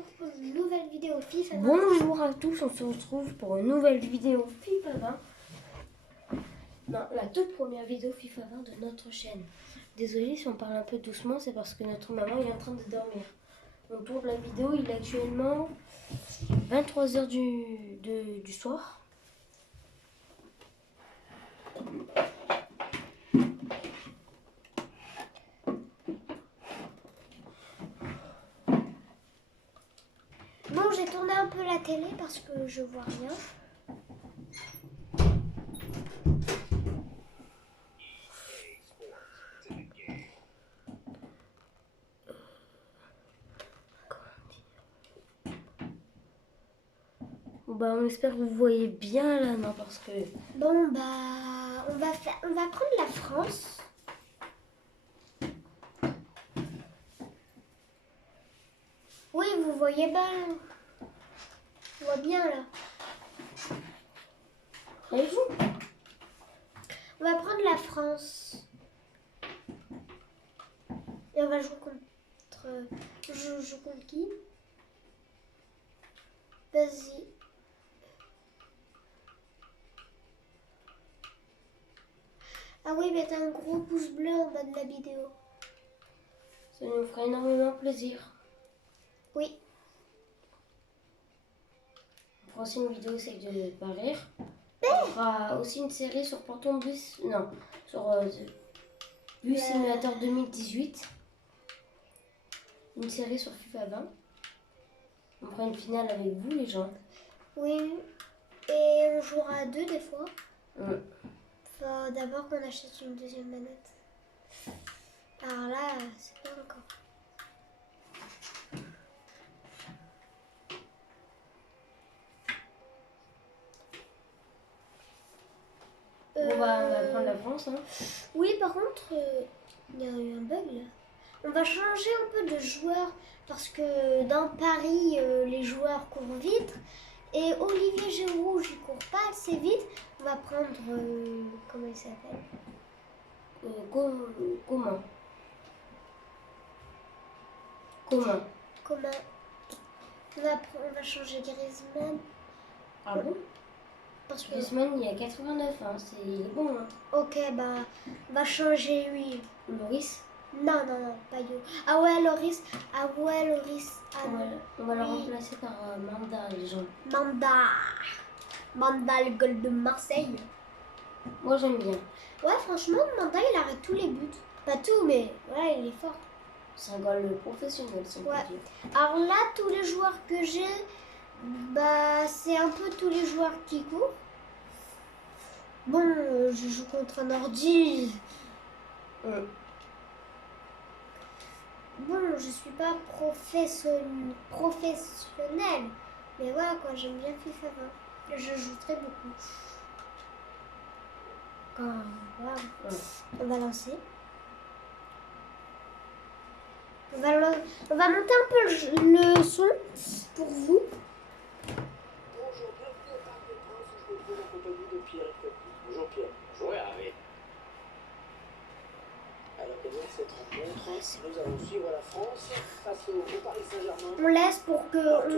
Pour une nouvelle vidéo FIFA 20. Bonjour à tous, on se retrouve pour une nouvelle vidéo FIFA 20. Non, la toute première vidéo FIFA 20 de notre chaîne. Désolé si on parle un peu doucement, c'est parce que notre maman est en train de dormir. On tourne la vidéo, il est actuellement 23h du soir. Bon, j'ai tourné un peu la télé parce que je vois rien. Bah, on espère que vous voyez bien là, non, parce que... Bon, bah, on va prendre la France. Oui, vous voyez bien. On voit bien là. Voyez-vous? On va prendre la France. Et on va jouer contre... Je joue contre qui? Vas-y. Ah oui, mettez un gros pouce bleu en bas de la vidéo. Ça nous fera énormément plaisir. Oui. On fera aussi une vidéo Save de pas rire. On fera aussi une série sur Porton Bus. Non, sur Bus Simulator 2018. Une série sur FIFA 20. On fera une finale avec vous, les gens. Oui. Et on jouera à deux des fois. Mm. Faut d'abord qu'on achète une deuxième manette. Alors là, c'est pas encore. On va prendre la France. Hein. Oui, par contre, il y a eu un bug là. On va changer un peu de joueurs parce que dans Paris, les joueurs courent vite. Et Olivier Giroud, il court pas assez vite. On va prendre... comment il s'appelle? Comment Comment on va changer Griezmann. Ah bon? Parce que... Griezmann, il y a 89, hein. Il est bon. Hein. Ok, bah, on va changer lui. Loris? Non, pas Yo. Ah ouais, Loris. Ah, On va le remplacer par Manda, les gens. Manda, le goal de Marseille. Moi, j'aime bien. Ouais, franchement, Manda, il arrête tous les buts. Pas tout, mais ouais, il est fort. C'est un goal professionnel, si on peut Ouais. dire. Alors là, tous les joueurs que j'ai, bah, c'est un peu tous les joueurs qui courent. Bon, je joue contre un ordi. Bon, je suis pas professionnelle, mais voilà quoi, j'aime bien FIFA 20. Je joue très beaucoup. Voilà. On va lancer. On va monter un peu le son pour vous. Bonjour, bienvenue au Parc des Princes où je me trouve en compagnie de Pierre et Fabien. Bonjour Pierre. Bonjour Hervé. À l'occasion de cette rencontre, nous allons suivre la France face au Paris Saint-Germain. On laisse pour que on le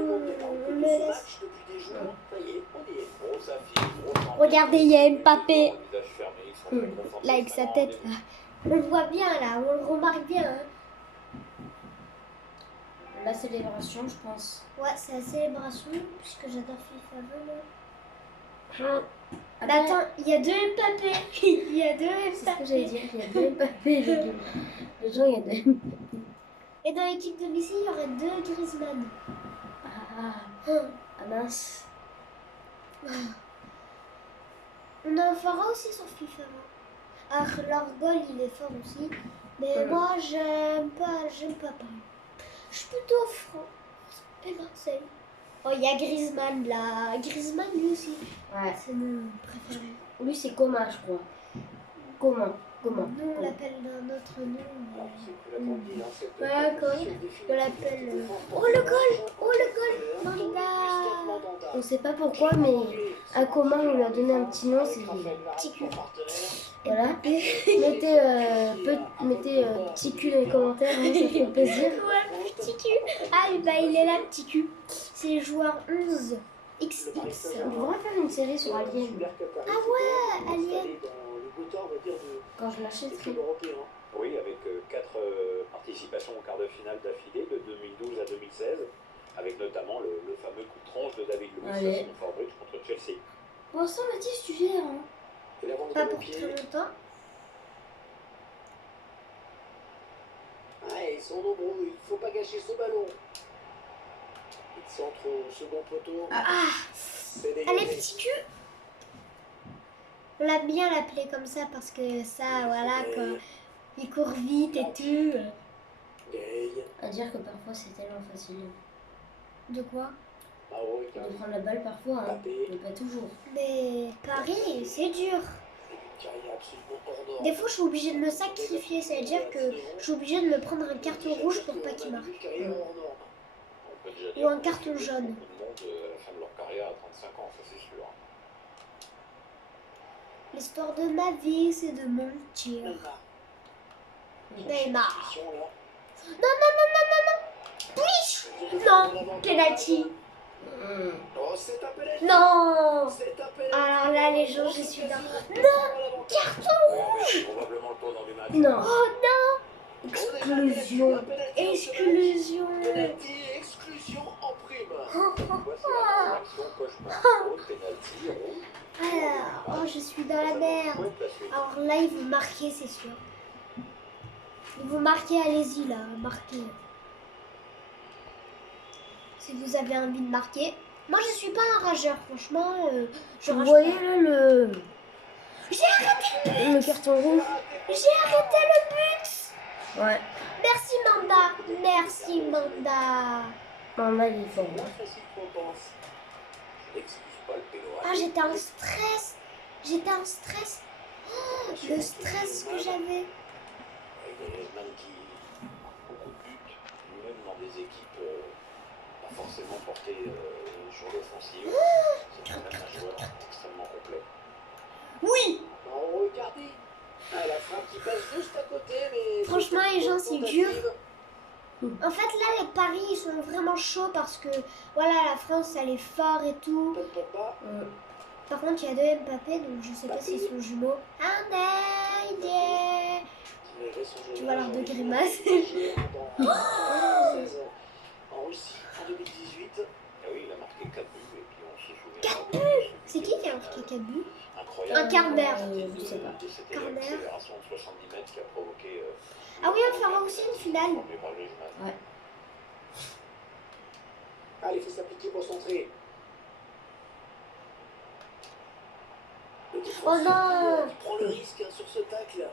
laisse. match depuis des jours. Ça y est, on y est. On s'affiche. Regardez, il y a Mbappé. Là avec sa tête. On le voit bien là, on le remarque bien. Hein. La célébration, je pense. Ouais, c'est la célébration, puisque j'adore FIFA 20. Ah, Bah, attends, il y a deux Mbappé. Il y a deux Mbappé. C'est ce que j'allais dire, il y a deux Mbappé. Les gens, il y a deux. Et dans l'équipe de Messi, il y aurait deux Griezmann. Ah mince. On en fera aussi sur FIFA 20. Alors, leur goal, il est fort aussi. Mais moi, j'aime pas Paris. Je suis plutôt France et Marseille. Oh, il y a Griezmann là. Griezmann, lui aussi. Ouais. C'est mon préféré. Lui, c'est Coman, je crois. Comment Nous, on l'appelle d'un autre nom. Voilà quoi. On l'appelle... Oh, le goal. Manda. On sait pas pourquoi, mais à Coman, on lui a donné un petit nom, c'est Petit cul. Voilà. Mettez petit cul dans les commentaires, hein, ça fait plaisir. Ouais, petit cul. Ah, bah, il est là, petit cul. C'est joueur 11. XX. On devrait faire une série sur Alien. Ah ouais, Alien. Quand je l'achèterai. Oui, avec 4 participations au quart de finale d'affilée de 2012 à 2016, avec notamment le fameux coup de tronche de David Luiz à Allez. Stamford Bridge contre Chelsea. Pour l'instant, Mathis, tu gères. Hein. Et l'avance Pas de pour pied. très longtemps. Ouais, ils sont nombreux, il faut pas gâcher ce ballon. Il centre au second poteau. Ah, C'est dégagé. allez, petit cul. On l'a bien l'appelé comme ça parce que ça, voilà, quand il court vite et tout. Gay. À dire que parfois c'est tellement facile De quoi? Mao, de prendre la balle parfois, hein. Mbappé. Mais pas toujours. Mais Paris, c'est dur. Une carrière absolument hors norme. Des fois, je suis obligée de me sacrifier, c'est-à-dire que je suis obligée de me prendre un carton rouge pour pas qu'il marque. Ou un carton jaune. Beaucoup de monde à la fin de leur carrière à 35 ans, ça c'est sûr. L'histoire de ma vie, c'est de mentir. Neymar. Non, non, non, non, non, non. Twitch. Non, penalty. Oh, c'est un penalty. Non. C'est un penalty. Alors là, les gens, je suis dans... Non, carton rouge. Probablement le tournant du match. Non. Oh non. Exclusion. Exclusion. Penalty, exclusion en prime. Voici la action cauchemar. Penalty, rouge. Alors, oh, je suis dans la merde. Alors là, ils vont marquer, c'est sûr. Ils vont marquer, allez-y là, marquez. Si vous avez envie de marquer. Moi, je suis pas un rageur, franchement. Je Vous rage voyez pas. là le J'ai arrêté le carton rouge? J'ai arrêté le but. Ouais. Merci, Manda. Merci, Manda. Non, là il est fort. Moins facile qu'on pense. N'excuse pas le péno. Ah, j'étais en stress. J'étais en stress. Oh, le stress que j'avais. Avec des Griezmann qui marquent beaucoup de buts, lui-même dans des équipes pas forcément portées sur l'offensive. C'est quand même un joueur extrêmement complet. Oui. Non, regardez. Ah, la frappe qui passe juste à côté, mais... Franchement, les gens, c'est dur. Tentative. En fait, là, les paris, ils sont vraiment chauds parce que, voilà, la France, elle est fort et tout. Pogba. Par contre, il y a deux Mbappé, donc je sais pas s'ils sont jumeaux. Tu vois leurs deux grimaces. En Russie, en 2018. Ah oui, il a marqué 4 buts et puis on se souvient. 4 buts. C'est qui a marqué 4 buts? Incroyable. Un quart d'heure. Je sais pas. C'était Quart d'heure. l'accélération de 70 mètres qui a provoqué... Ah oui, on fera aussi une finale. Ouais. Allez, il faut s'appliquer pour centrer. Oh non. Il prend le risque hein, sur ce tacle.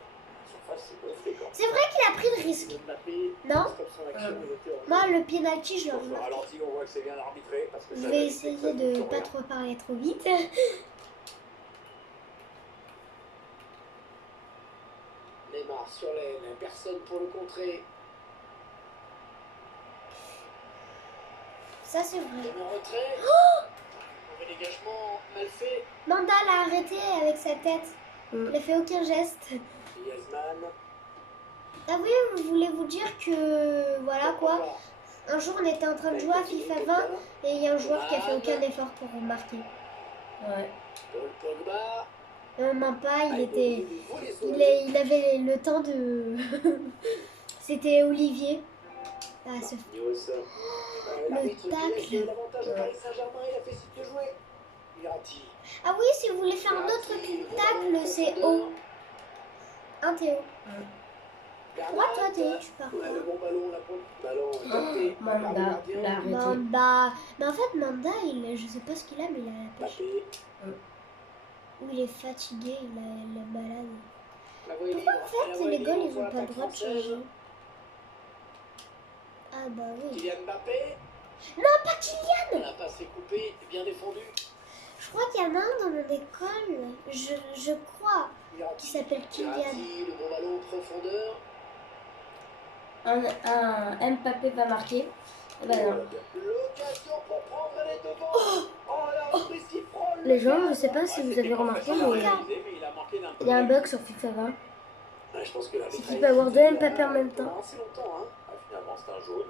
Surface, c'est gonflé quand même. C'est vrai qu'il a pris le risque. Mbappé, Non. stop son action, il était hors jeu. Moi, le penalty, je Sur l'aurais ce marqué. ralenti, on voit que c'est bien arbitré. Parce que Je ça vais valide essayer que ça de bouge pas rien. trop parler trop vite. Neymar sur l'aile, personne pour le contrer. Ça, c'est vrai. Demi en retrait. Mauvais dégagement, mal fait. Manda l'a arrêté avec sa tête. Il a fait aucun geste. Griezmann. Ah oui, je voulais vous dire que, voilà quoi. Un jour, on était en train de jouer à FIFA 20 et il y a un joueur qui a fait aucun effort pour marquer. Ouais. Paul Pogba. Et on ment pas, il était... Il Il avait le temps de... C'était Olivier. Ah, ce... Le tacle. L'avantage de Paris Saint-Germain, il a fait signe de jouer. Verratti. Ah oui, si vous voulez faire un autre tacle, c'est O. Un Théo. Pourquoi toi, Théo, tu parles Ouais, le pas? bon ballon, ballon capté par le Manda gardien. l'a arrêté. Manda. Mais en fait, Manda, je sais pas ce qu'il a, mais il a la pêche. Mbappé. Ou il est fatigué, il est malade. La voie est Pourquoi libre. en fait, La voie est les libre goals, ils pour ont pas le l'attaque droit de française. changer? Ah bah oui. Kylian Mbappé. Non, pas Kylian. La passe est coupée, bien défendue. Je crois qu'il y en a un dans mon école, je crois, qui s'appelle Kylian. Verratti, le bon ballon en profondeur. Un Mbappé va marquer. Eh ben non. L'occasion pour prendre les devants. Oh la reprise qui frôle. Les gens, je sais pas si vous avez remarqué, mais il y a un bug sur FIFA 20. Ouais, je pense que C'est qu'il peut avoir deux Mbappé en même temps. Assez longtemps, hein. Ah, finalement, c'est un jaune.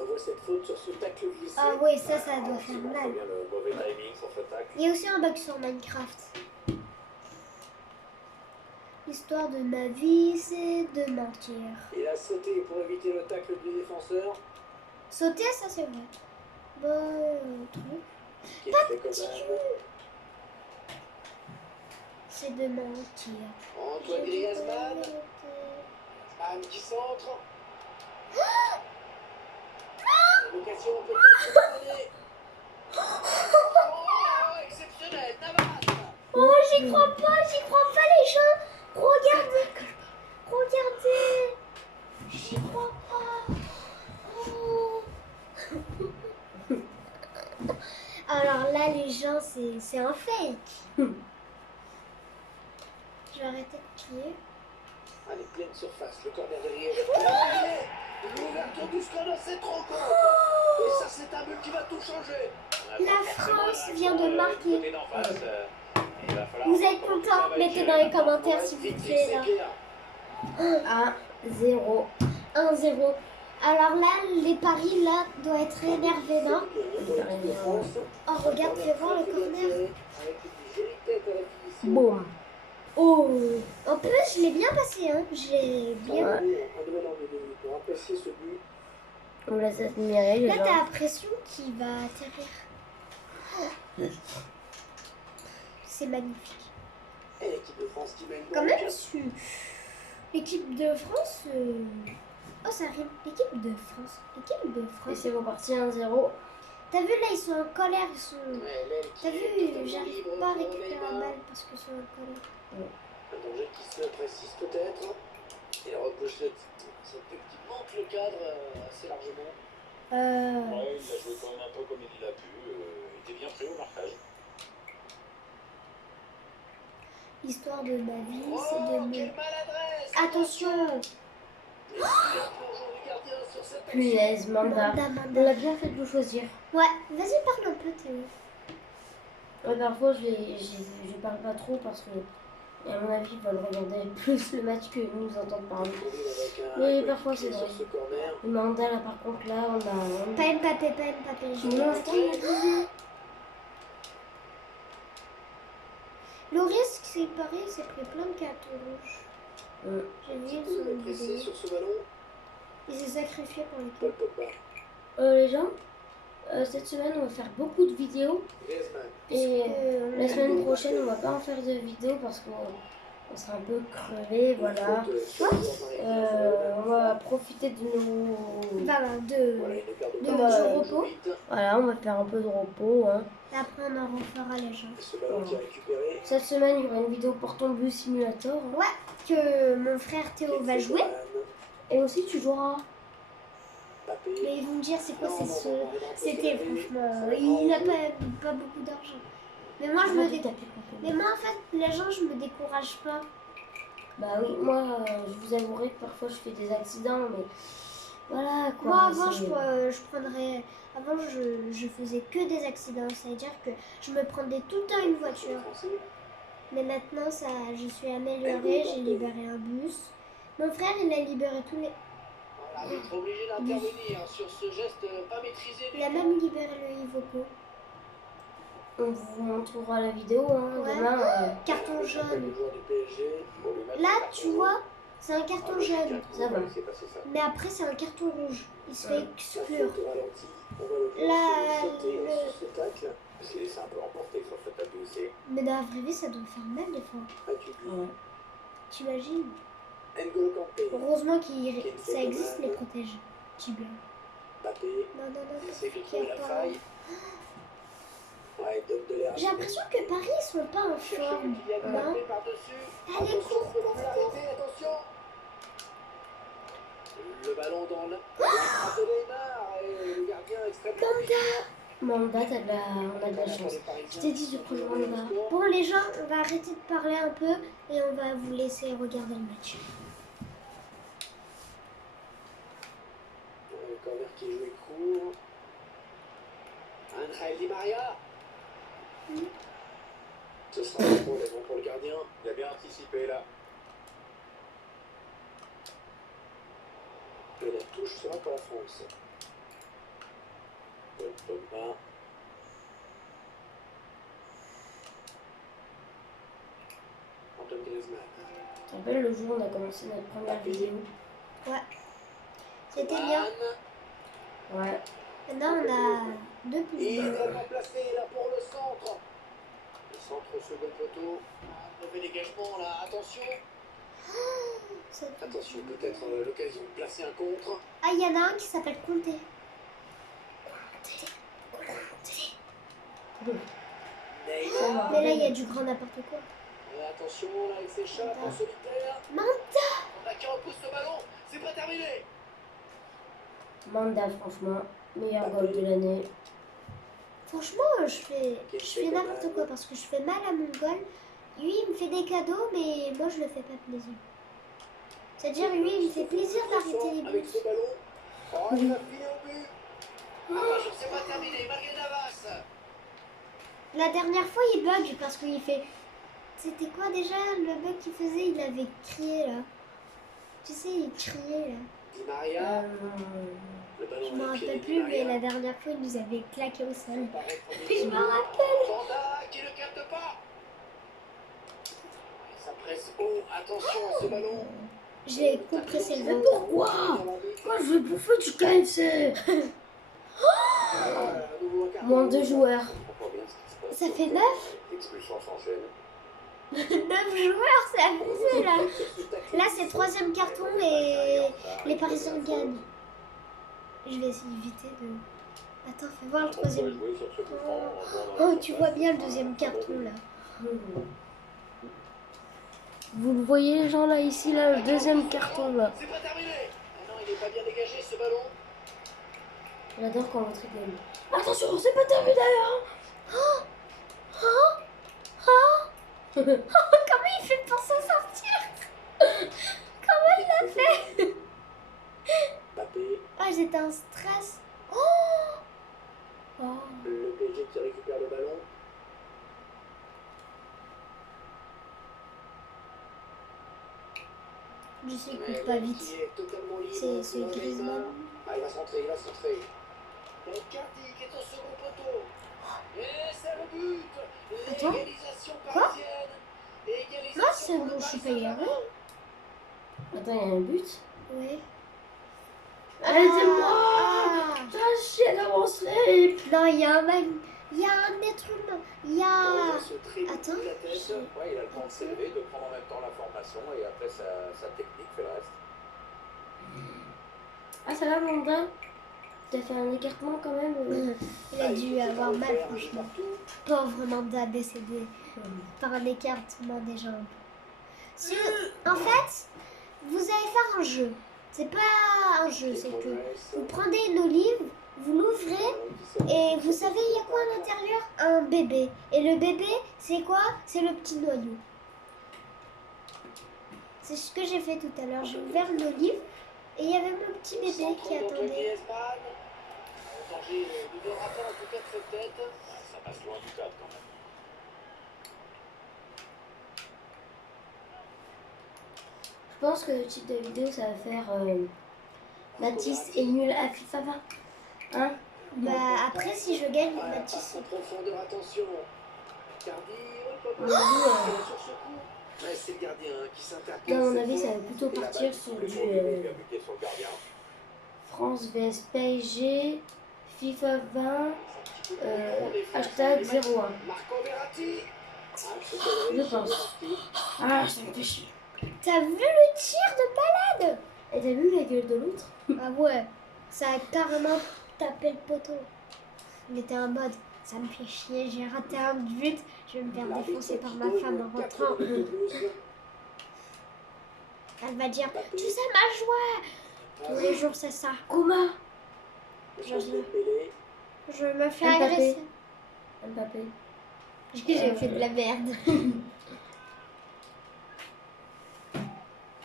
revoit cette faute sur ce tacle glissé. Ah ouais, ça doit Alors, faire c'est bon, mal. très bien le mauvais timing sur ce tacle. Il y a aussi un bug sur Minecraft. L'histoire de ma vie, c'est de mentir. Il a sauté pour éviter le tacle du défenseur. Sauter, ça c'est vrai. Bon, truc. Qui Pas fait de petit comme jeu. C'est de mentir. Antoine Je Griezmann. dis la vérité. Anne qui centre. L'occasion peut-être de donner. Oh, exceptionnel, Navas. Oh, j'y crois pas les gens. Regardez. Regardez. J'y crois pas. Oh. Alors là, les gens, c'est un fake. Je vais arrêter de crier. Allez, pleine surface, le corner derrière. L'ouverture du score, c'est trop contre. Et ça, c'est un but qui va tout changer. La France vient de marquer. Côté d'en face, il va falloir Vous êtes contents? Mettez dans les commentaires s'il vous plaît là. 1-0. 1-0. Alors là, les paris là doivent être énervés, non? Oh, regarde, fais voir le corner. Boum. Oh, en plus, je l'ai bien passé, hein. J'ai bien. Ouais. Pour apprécier ce but. On laisse admirer les Là, gens. t'as l'impression qu'il va atterrir. C'est magnifique. Et l'équipe de France qui mène Quand donc. même, l'équipe de France. Oh, ça rime. L'équipe de France. L'équipe de Et France. c'est reparti 1-0. T'as vu là, ils sont en colère. Ils sont. Ouais, l'aile qui T'as est vu, totalement j'arrive libre pas à pour récupérer la Neymar. balle parce qu'ils sont en colère. Un danger qui se précise peut-être. Il repousse ce petit manque le cadre assez largement. Ouais, il a joué quand même un peu comme il l'a pu. Il était bien pris au marquage. L'histoire de ma vie, Oh, c'est de me. quelle maladresse! Attention! Et il plonge du gardien sur cette action. Punaise, Manda. Manda, On Manda. l'a bien fait de le choisir. Ouais, vas-y, parle un peu, Théo. Ouais, parfois, je parle pas trop parce que, à mon avis, ils veulent regarder plus le match que nous entendre parler. Oui, parfois, c'est vrai. Sur ce corner. Manda, là, par contre, là, on a... Pas Mbappé, pas Mbappé. Je Non, Loris, c'est pareil, s'est pris plein de cartons rouges. J'ai vu son Pressé vidéo. sur ce ballon. Il s'est sacrifié pour Paul l'équipe. Pogba. Les gens, cette semaine, on va faire beaucoup de vidéos. Griezmann. Et la Euh, semaine prochaine, on va pas en faire de vidéos parce qu'on sera un peu crevé, voilà. On va profiter de nos... Voilà, Voilà, une paire de de balles. jeux repos. Voilà, on va faire un peu de repos, hein. Après, on en refera les gens. Ce ballon qui est récupéré. Cette semaine, il y aura une vidéo Portant Bleu Simulator. hein. Ouais, que mon frère Théo va jouer. Et aussi, tu joueras. Mbappé. Mais ils vont me dire, c'est quoi Non, c'est non, non, ce. non, non, C'était c'est la franchement. vérité. Il n'a pas beaucoup d'argent. Mais moi, je me dis décourage. Mais moi, en fait, les gens, je me décourage pas. Bah oui, moi, je vous avouerai que parfois, je fais des accidents, mais... Voilà, quoi. Moi, avant, c'est- je prendrais. Avant, je faisais que des accidents. C'est-à-dire que je me prenais tout le temps une voiture. Mais maintenant, ça, je suis améliorée. J'ai libéré un bus. Mon frère, il a libéré tous les. L'arbitre obligé d'intervenir sur ce geste pas maîtrisé. Il a même libéré le Ivoco. On vous montrera la vidéo, hein, Ouais. demain. Carton jaune. Le joueur du PSG. Pour lui mettre Là, le carton tu jaune. vois, c'est un carton Ah, jaune. Ça va. Il s'est passé ça. Mais après, c'est un carton rouge. Il se fait Ouais. La exclure. faute au ralenti. On va le Là, voir sauter le- sur ce tacle. Parce qu'il s'est un peu emporté sur cet abus aussi. Mais dans la vraie vie, ça doit faire mal des fois. Ouais. T'imagines? N'Golo Kanté. Heureusement que ça existe, les protèges. Tibia. Mbappé. Non, non, non, Il essaie de qu'il y trouver a la pas. faille. Ouais, il donne de l'air. J'ai l'impression que Paris, ils sont pas en Cherche forme. Kylian Non. Mbappé par-dessus. Allez, Attention, cours, peut cours, plus cours. l'arrêter, attention. Le ballon dans la frappe de Neymar et le gardien extrêmement vigilant. Manda, on a de la chance. Je t'ai dit de prendre Manda. Bon, les gens, on va arrêter de parler un peu et on va vous laisser regarder le match. Le corner qui est joué court. Angel Di Maria. Ce sera un problème pour le gardien. Il a bien anticipé là. Et la touche sera pour la France. Pogba. Antoine Griezmann. Tu te rappelles le jour où on a commencé notre première vidéo? Ouais. C'était bien. Coman. Ouais. Maintenant, on a deux plus. Idéalement placé là pour le centre. Le centre second poteau. Mauvais dégagement là, attention. Attention, peut-être l'occasion de placer un contre. Ah, il y en a un qui s'appelle Conté. Neymar. Mais là, il y a du grand n'importe quoi. Et attention, là il s'échappe en solitaire. Manta. On a qui repousse le ballon. C'est pas terminé. Manda, franchement, meilleur goal de l'année. Franchement, je fais n'importe quoi parce que je fais mal à mon goal. Lui, il me fait des cadeaux, mais moi, je le fais pas plaisir. C'est-à-dire, lui, il me fait plaisir d'arrêter les avec buts. ce ballon. Oh, il a fini au but. Attention, c'est pas terminé. Malgré Navas. La dernière fois, il bug parce qu'il fait... C'était quoi déjà le bug qu'il faisait? Il avait crié, là. Tu sais, il criait, là. Di Maria. Le Je ballon me à pied rappelle de plus, Di mais Maria. la dernière fois, il nous avait claqué au sol. Je me rappelle. Vanda qui ne capte pas. Ça presse haut. Attention à ce ballon. J'ai compressé le ventre. Pourquoi? Moi, je veux bouffer du KFC. Moins 2 joueurs. Ça fait 9? L'expulsion s'enchaîne. 9 joueurs, c'est abusé, là. Là, c'est le 3e carton et les Parisiens gagnent. Je vais essayer d'éviter de... Attends, fais voir le 3e. Oh, tu vois bien le 2e carton, là. Vous le voyez, les gens, là, ici, là, le 2e carton, là. C'est pas terminé. Ah non, il est pas bien dégagé ce ballon. J'adore quand votre rigole. Attention, c'est pas terminé, hein. Comment il fait pour s'en sortir? Comment il a fait? Mbappé. Ah, j'étais en stress. Oh, Le PSG qui récupère le ballon. je sais qu'il court pas vite. C'est Griezmann. Ah, il va centrer, il va centrer. Et Cardi qui est au second poteau. Et c'est le but. Attends. L'égalisation Quoi? parisienne. Égalisation Moi, c'est pour le bon, je suis Paris pas énervée. Attends, il y a un but. Ouais. Aidez-moi. Ah. T'as chier dans mon slip. Non, il y a un mec, il y a un être humain, il y a... Attends. Attends. Ouais, il a le temps de s'élever, de prendre en même temps l'information et après sa technique fait le reste. Ah, ça va, Manda? T'as fait un écartement quand même? Il a dû avoir mal, franchement. Pauvre Manda décédé par un écartement des jambes. En fait, vous allez faire un jeu. C'est pas un jeu, c'est que vous prenez une olive, vous l'ouvrez et vous savez il y a quoi à l'intérieur? Un bébé. Et le bébé, c'est quoi? C'est le petit noyau. C'est ce que j'ai fait tout à l'heure. J'ai ouvert une olive et il y avait mon petit bébé qui attendait. Danger de dérapant en tout cas de cette tête. Ça passe loin du cadre quand même. Je pense que le type de vidéo, ça va faire Mathis est nul à FIFA 20. Hein? Bah après si je gagne, Mathis. En profondeur, attention. Cardi, À mon avis, sur ce coup. Ouais, c'est le gardien qui s'interpose. là, à mon avis, ça va plutôt partir sur du Il a buté sur le gardien. France vs PSG, FIFA 20, hashtag 01. Marco Verratti. Je pense. Ah, ça me fait chier. T'as vu le tir de balade? Et t'as vu la gueule de l'autre? Ah ouais, ça a carrément tapé le poteau. Il était en mode, ça me fait chier, j'ai raté un but, je vais me faire défoncer par ma femme en rentrant. Elle va dire, tu sais ma joie. Tous les jours c'est ça. Kuma. Je me fais Mbappé. agresser. Mbappé. J'ai fait de la merde.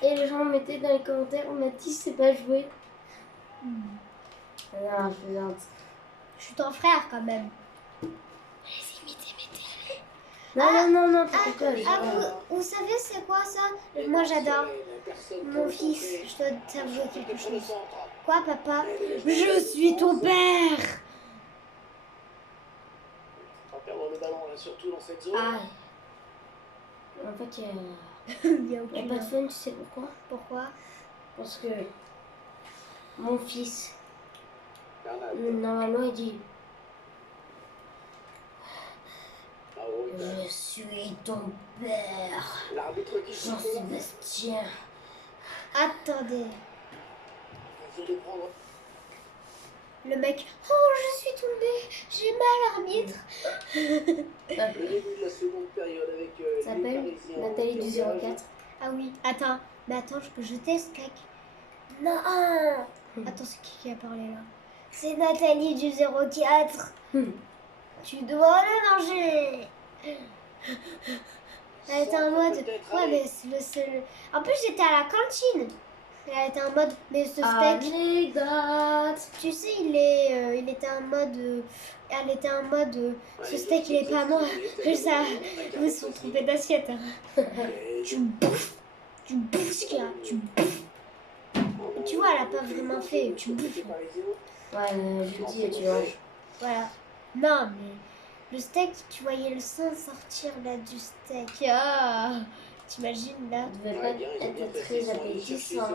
Et les gens mettaient dans les commentaires, Mathis sait pas jouer. Non, je plaisante. Je suis ton frère quand même. Non, t'inquiète pas. Vous savez c'est quoi ça? Moi j'adore. Mon fils, je dois t'avouer quelque chose. Quoi papa? Je suis ton père. le ballon, là, surtout dans cette zone. Ah. En fait, Il y a il n'y a aucune. pas de fun, tu sais pourquoi? Pourquoi? Parce que mon fils, Bernat. normalement, il dit Bravo. je suis ton père, L'arbitre qui siffle. Jean-Sébastien. Attendez. Occasion de prendre. Le mec. Oh, je suis tombée. J'ai mal, arbitre. Le début de la seconde période avec les Ça s'appelle Parisiens. Nathalie du 04. Ah oui. Attends. Mais attends, je peux jeter ce steak. Non. Attends, c'est qui a parlé là? C'est Nathalie du 04. Tu dois le manger. Elle était en mode. Ouais, mais c'est le seul. En plus, j'étais à la cantine. Elle était en mode. Mais ce steak. Anecdote. Tu sais, il était en mode. Elle était en mode. Ce steak, il est pas moi. Ça. Ils se sont trompés d'assiette. Hein. Tu bouffes. Tu bouffes ce qu'il y a. Tu bouffes. Et tu vois, elle a pas vraiment fait. Tu bouffes. Ouais, je dis, tu vois. Voilà. Non, mais. Le steak, tu voyais le sang sortir là du steak. Ah, t'imagines là? Ça devait pas être très appétissant.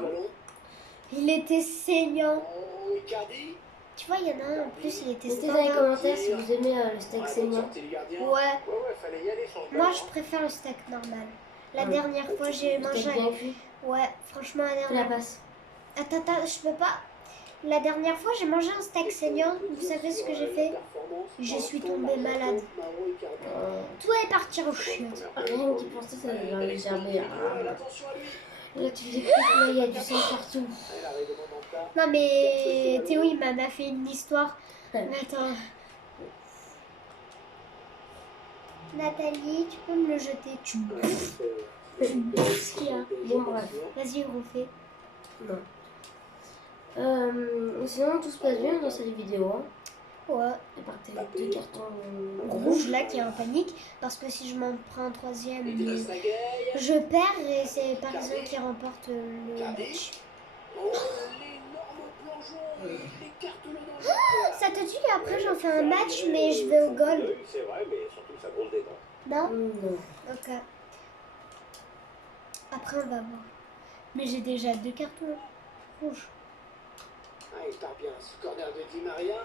Il était saignant. Oh, Icardi. Tu vois, il y en a un en plus, il était Mettez dans les standard. commentaires si vous aimez le steak saignant. Ouais. Ouais, fallait y aller sur le Moi, ballon. je préfère le steak normal. La Ouais. dernière fois, j'ai mangé. Steak bien cuit. Ouais, franchement, la Fais la dernière fois. passe. Attends, je peux pas. La dernière fois, j'ai mangé un steak saignant. Vous savez ce que j'ai fait? Je suis tombée malade. Tout est parti au chiottes. Rien qui pensait, ça devait gerber. Attention à lui. Là, tu découvres, là, il y a du sang partout. Elle arrive au moment là. Non, mais Théo, il m'en a fait une histoire. Ouais. Attends. Nathalie, tu peux me le jeter? Tu bouffes. Ce qu'il y a. Bon, bref. Vas-y, refais. Non. Sinon, tout se passe bien dans cette vidéo. Hein. Ouais. À part tes deux cartons Rouge là qui est en panique parce que si je m'en prends un troisième, Il reste la gueule. je perds et c'est Parisien qui remporte le match. Oh, l'énorme plongeon. Il écarte-le dans le jeu. Ça te dit qu'après j'en fais un match mais je vais au goal? Oui, c'est vrai, mais surtout ça gros le détend. Non? Non. Ok. Après on va voir. Mais j'ai déjà 2 cartons rouges. Ah, il part bien. Ce corner de Di Maria.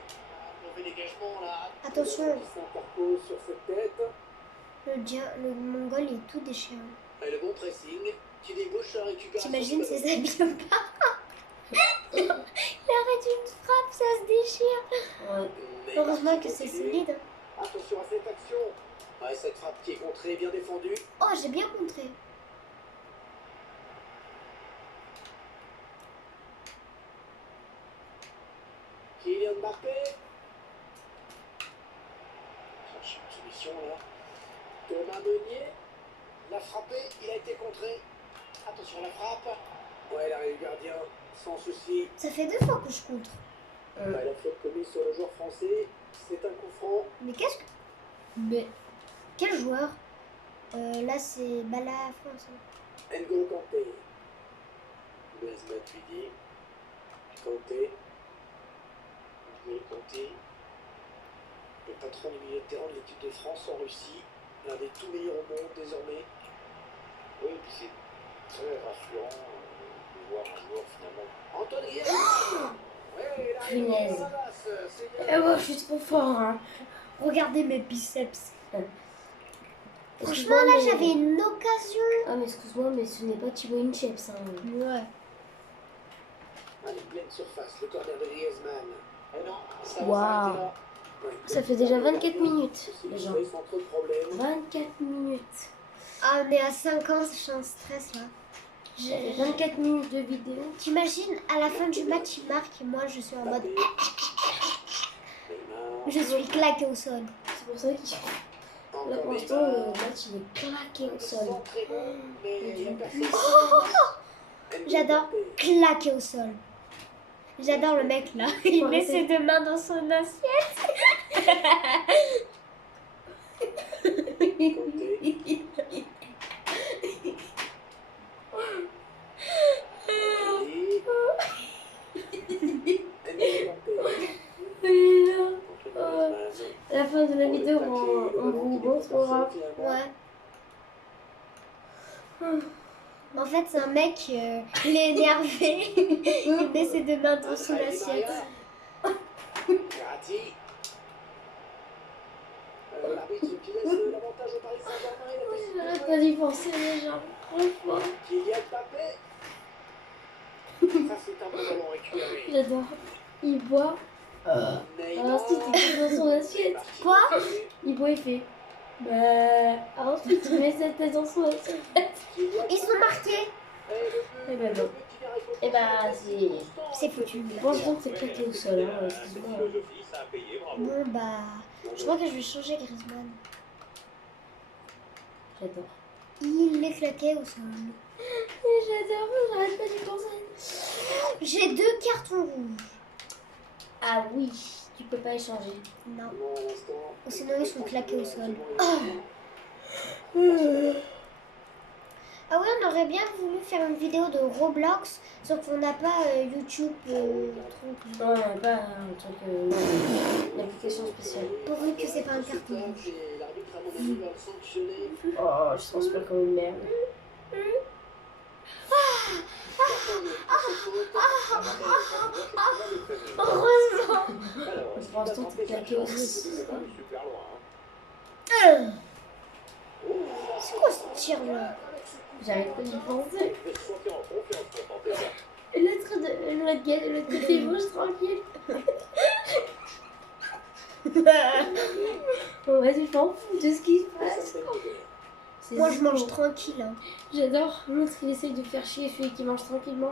Mauvais dégagement là. Attention. Il s'interpose sur cette tête. Le Mongol est tout déchiré. Et le bon pressing. Tu débouches la récupération. T'imagines ses habits ou pas? Il arrête une frappe, ça se déchire. Ouais. Heureusement que c'est solide. Attention à cette action. Ouais, cette frappe qui est contrée, bien défendue. Oh, j'ai bien contré. Kylian Mbappé. Cherche une solution là. Thomas Meunier. L'a frappé, il a été contré. Attention à la frappe. Ouais, il arrive le gardien, sans souci. Ça fait 2 fois que je contre. Ouais, la faute commise sur le joueur français, c'est un coup franc. Mais qu'est-ce que... Mais... Quel joueur? Là, c'est Bala France. Hein. N'Golo Kanté. Blaise Matuidi. Kanté. N'Golo Kanté. Le patron du milieu de terrain de l'équipe de France en Russie. L'un des tout meilleurs au monde désormais. Oui, et puis c'est très rassurant de voir un joueur finalement. Antoine Griezmann. Ouais, il arrive Punaise. dans la masse, c'est bien. Eh ouais, je suis trop fort. Hein. Regardez mes biceps. Franchement, Excuse-moi, là, mais- j'avais une occasion. Ah, mais excuse-moi, mais ce n'est pas Thibaut Inchep, hein. Ouais. Allez, pleine surface, le corner de Griezmann. Eh non, ça va Waouh. s'arrêter là. Ouais, Ça fait déjà 24 minutes, c'est les gens. livré sans trop de problèmes. 24 minutes. Ah, mais à 5 ans, je suis en stress, là. Ça fait 24 minutes de vidéo. T'imagines, à la fin du match, il marque et moi, je suis en mode... Mbappé. Neymar. Je suis claqué au sol. C'est pour ça que là, Encore pour l'instant, Neymar. le match il est claqué au sol. Sans très bon, mais il y a personne. N'Golo J'adore Kanté. claquer au sol. J'adore le mec, là. Il met ses 2 mains dans son assiette. Kanté. N'Golo Kanté. Et là, Contre Griezmann. À la fin de la vidéo, on vous montrera. Ouais. En fait, c'est un mec, il est énervé. Il met ses deux mains dans son assiette. Verratti. L'arbitre qui laisse l'avantage au Paris Saint-Germain. J'arrête pas d'y penser déjà. Franchement. Kylian Mbappé. Ça, c'est un bon ballon récupéré. J'adore. Il boit. Ensuite, il met dans son assiette. Quoi? Il boit et fait. Ensuite, il met sa tête dans son assiette. Ils sont marqués. Eh ben non. Eh ben, C'est foutu. franchement, c'est claqué au sol. Hein, excuse-moi. Ça a payé, bravo. Bon, bah, je crois que je vais changer Griezmann. J'adore. Il est claqué au sol. J'adore, j'arrête pas d'y penser. J'ai 2 cartons rouges. Ah oui, tu peux pas échanger. Non. Ou sinon, ils sont claqués au sol. Ah ouais, on aurait bien voulu faire une vidéo de Roblox, sauf qu'on n'a pas YouTube truc. Non, on n'a pas un truc, une application spéciale. Pourvu que c'est pas un carton rouge. Oh, je pense pas comme une merde. Heureusement. Pour l'instant, t'es claqué au sol. Super loin. C'est quoi ce tir là? J'arrête pas d'y penser. Je vais se sentir en confiance pour tenter ça. L'autre côté, il mange tranquille. Bon, vas-y, je m'en fous de ce qui se passe. C'est Moi je mange trop. tranquille. Hein. J'adore l'autre qui essaye de faire chier celui qui mange tranquillement.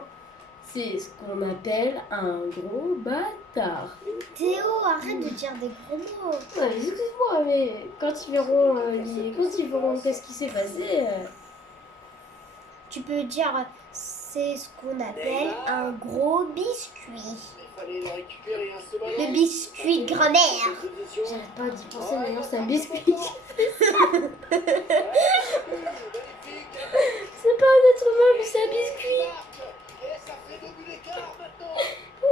C'est ce qu'on appelle un gros bâtard. Théo, arrête de dire des gros mots. Ouais, mais excuse-moi, mais quand ils verront qu'est-ce qui s'est passé. Tu peux dire c'est ce qu'on appelle un gros biscuit. Il fallait le récupérer, hein, ce ballon. Le biscuit de grand-mère. J'arrête pas d'y penser, mais non, c'est un biscuit. C'est pas un être humain, mais c'est un biscuit. Et ça fait 2 buts d'écart maintenant. 2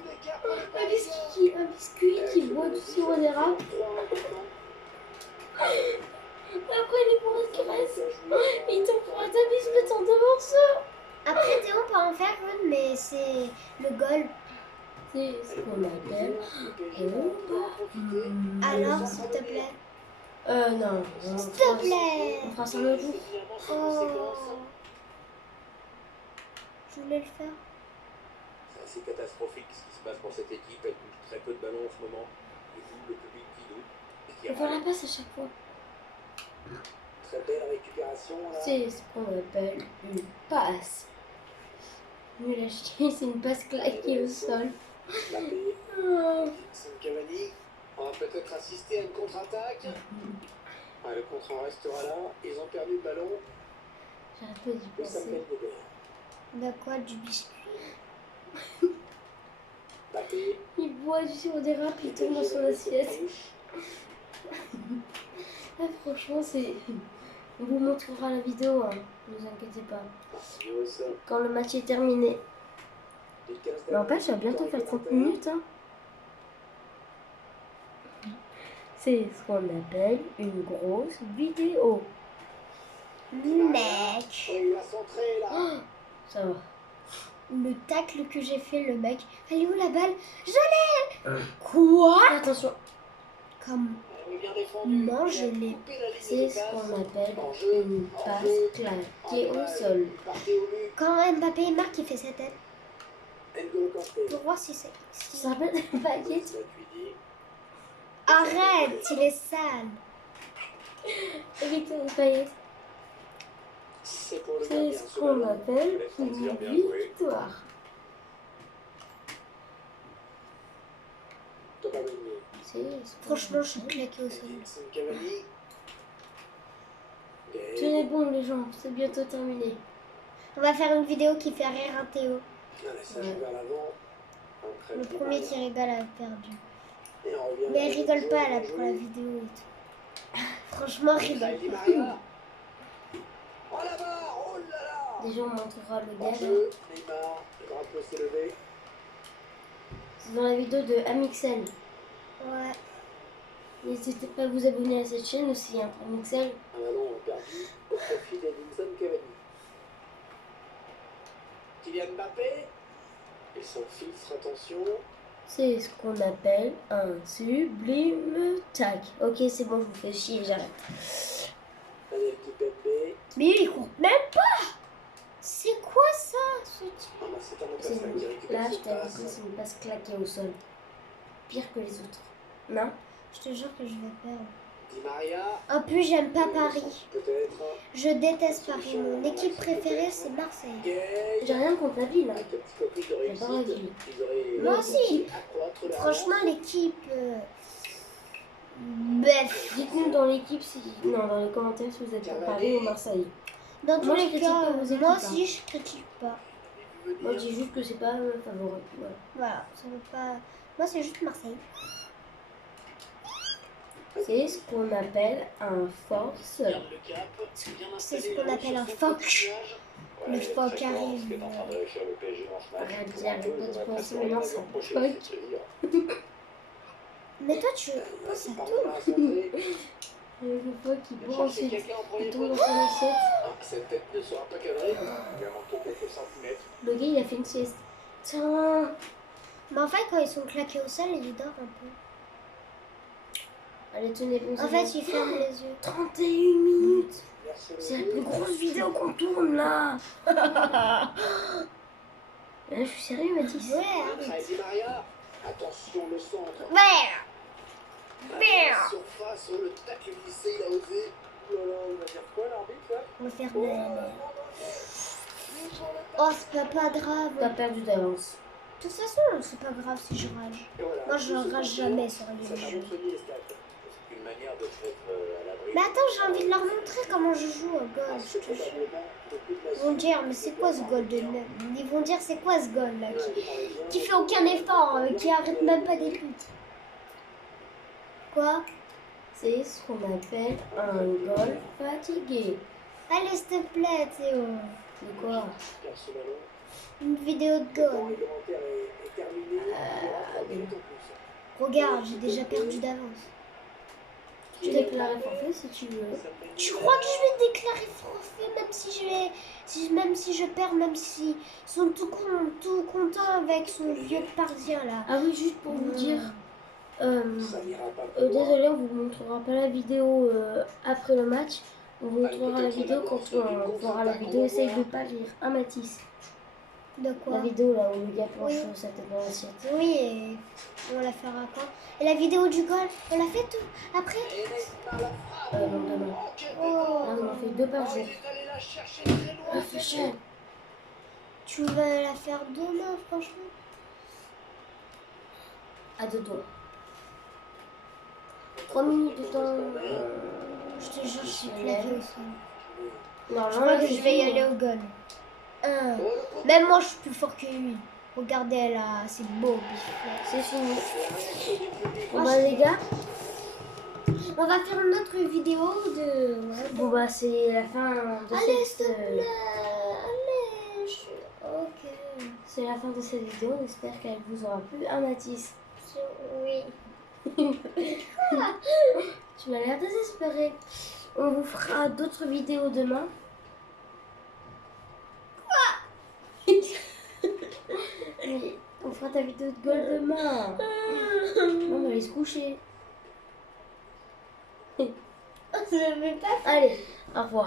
buts d'écart pour les Un Parisiens. biscuit qui boit du sirop d'érable. Après les bourrées qui restent, il t'en fera ta biscuit en 2 morceaux. Après Théo peut en faire une, mais c'est le goal. C'est ce qu'on appelle Alors, s'il te plaît. Non. S'il te plaît. On fera ça l'autre jour. Oh. Je voulais le faire. C'est assez catastrophique ce qui se passe pour cette équipe. Elle touche très peu de ballons en ce moment. Du coup, le public qui doute. Et qui On fera la passe à chaque fois. Très belle récupération là. C'est ce qu'on appelle une passe. Nul à chier, c'est une passe claquée au sol. Mbappé, Oh. Edinson Cavani. On va peut-être assister à une contre-attaque. Ah, le contre en restera là. Ils ont perdu le ballon. J'arrête pas d'y Et ça me penser. met le délire. De quoi? Du biscuit? Mbappé. Il boit du sirop d'érable, il tombe dans son assiette. Ah, franchement, c'est. On vous montrera la vidéo, hein. Ne vous inquiétez pas. Quand le match est terminé. N'empêche, ça va bientôt faire 30 minutes. Hein. C'est ce qu'on appelle une grosse vidéo. Mec. Il va centrer là. Ça va. Le tacle que j'ai fait, le mec. Elle est où la balle? Je l'ai. Quoi? Attention, Comme. Bien défendu. Non, je l'ai. c'est ce qu'on appelle une passe claquée au sol. Quand Mbappé marque, il fait sa tête. N'Golo Kanté. Pour voir si c'est. Ça s'appelle des baguettes. Arrête, il est sale. Évitez les paillettes. C'est pour le C'est gardien, ce ce qu'on ballon. appelle une victoire. Thomas Meunier. C'est ce qu'on Franchement, je suis appelle- claqué au sol. Edinson Cavani. Tenez bon les gens, c'est bientôt terminé. On va faire une vidéo qui fait rire un Théo. Ça joue vers l'avant. Un très Le petit premier ballon. qui rigole a perdu. Et on revient Mais elle vers le rigole jeu, pas là bien pour la joué. vidéo et tout. Franchement, elle rigole Di pas. Maria. Oh là-bas, oh là là. Déjà on montrera le En gars. jeu, Neymar, le drapeau s'est levé. C'est dans la vidéo de Amixel. Ouais. N'hésitez pas à vous abonner à cette chaîne aussi, hein, Mixel. Un ballon perdu au profit d'Edinson Cavani. Kylian Mbappé. Et son filtre, attention. C'est ce qu'on appelle un sublime tac. Ok, c'est bon, je vous fais chier, j'arrête. Daniel Kipembe. Mais il court même pas. C'est quoi ça, ce type? Ah bah, c'est un C'est Mopassa qui récupère Là, je cette t'avais passe. dit, c'est une passe claquée au sol. Pire que les autres. Non? Je te jure que je vais perdre. Di Maria. En plus, j'aime pas Paris. Peut-être. Je déteste Paris. Mon équipe préférée, c'est Marseille. J'ai Gay. rien contre la ville. Hein. Avec un petit peu plus de J'adore la réussite. ville. Ils auraient Moi aussi. accroître la Franchement, l'équipe. Bref. Dites-nous dans l'équipe si. Non, dans les commentaires si vous êtes pour Paris ou Marseille. Dans tous Moi, je les critique cas, pas vos équipes, moi hein. aussi, je critique pas. Moi, je dis juste que c'est pas favorable. Voilà. Voilà, ça veut pas. Moi, c'est juste Marseille. C'est ce qu'on appelle un force. Garde le cap, bien C'est ce installé qu'on là-haut appelle sur un son phoque. petit nuage. Le Ouais, phoque très fort, arrive. ce qu'est en train de réussir le PSG dans ce match. Arrête, Pour j'ai un peu, arrêté de ils auraient penser, presque mais non, rien à lui c'est reprocher, un c'est de se dire. Mais toi, tu penses à Par tout. là, centré. Le phoque qui Il bourre cherche ensuite. quelqu'un en Il premier tombe dans poteau. son assiette. Ah, cette tête ne sera pas cadrée. Il a manqué quelques centimètres. Le gars, il a fait une sieste. Tiens. Mais en fait, quand ils sont claqués au sol, ils dorment un peu. Allez, tenez, bon, En fait, ils ferment les yeux. 31 minutes. Merci, C'est la Olivier. plus grosse vidéo qu'on tourne là. Là, je suis sérieux, Mathis. Ouais, Après, arrête. Di Maria. Attention, le centre. Ouais. À la surface, oh, le tacle glissé, il a osé. Oh là là, il va dire quoi l'arbitre là? On va faire de la merde. Oh, c'est pas grave. T'as perdu d'avance. De toute façon, c'est pas grave si je rage. Et voilà. Moi, je rage jamais sur Ça les va jeux. montrer les stats. C'est une manière de se mettre à l'abri. Mais attends, j'ai envie de leur montrer comment je joue au golf. Je te jure. Ils vont dire, mais c'est quoi ce goal de neuf? Ils vont dire, c'est quoi ce goal là qui fait aucun effort, qui arrête même pas des buts. Quoi? C'est ce qu'on appelle un golf fatigué. Allez, s'il te plaît, Théo. C'est quoi? Ce ballon. Une vidéo de Le temps goal. réglementaire est terminé. Il y aura 3 minutes en plus. Regarde, j'ai déjà perdu d'avance. Tu déclares forfait si tu veux. Tu crois que je vais déclarer forfait même si je perds, même si ils sont tout contents avec son vieux parisien là. Ah oui, juste pour vous dire. Ça n'ira pas plus loin. Désolé, on vous montrera pas la vidéo après le match. On vous montrera la vidéo quand on fera la vidéo. Essaye de pas rire. Ah, Mathis. De La quoi? vidéo là où le gars planche Oui. sa tête dans l'assiette. Oui, et on la fera quand? Et la vidéo du golf, on l'a fait tout après? Et Neymar la frappe. Non, demain. Oh, quel Oh. décor. Là, on en fait 2 par Oh, jour. il est allé la chercher très loin. Ah, fait cher. Tu vas la faire demain, franchement? À 2 doigts. 3 minutes de temps. Je te jure, je suis claquée au sol. Non, Je crois que je vais y aller au golf. Même moi, je suis plus fort que lui. Regardez là, c'est beau. C'est fini. Bon Ah, bah les gars, On va faire une autre vidéo de... Ouais, bon bah c'est la fin de allez, s'il te cette... plaît. Allez, ok. C'est la fin de cette vidéo, on espère qu'elle vous aura plu. Ah Mathis, Oui. tu m'as l'air désespéré. On vous fera d'autres vidéos demain. Mais on fera ta vidéo de goal demain. On va aller se coucher. Je vais pas... Allez, au revoir.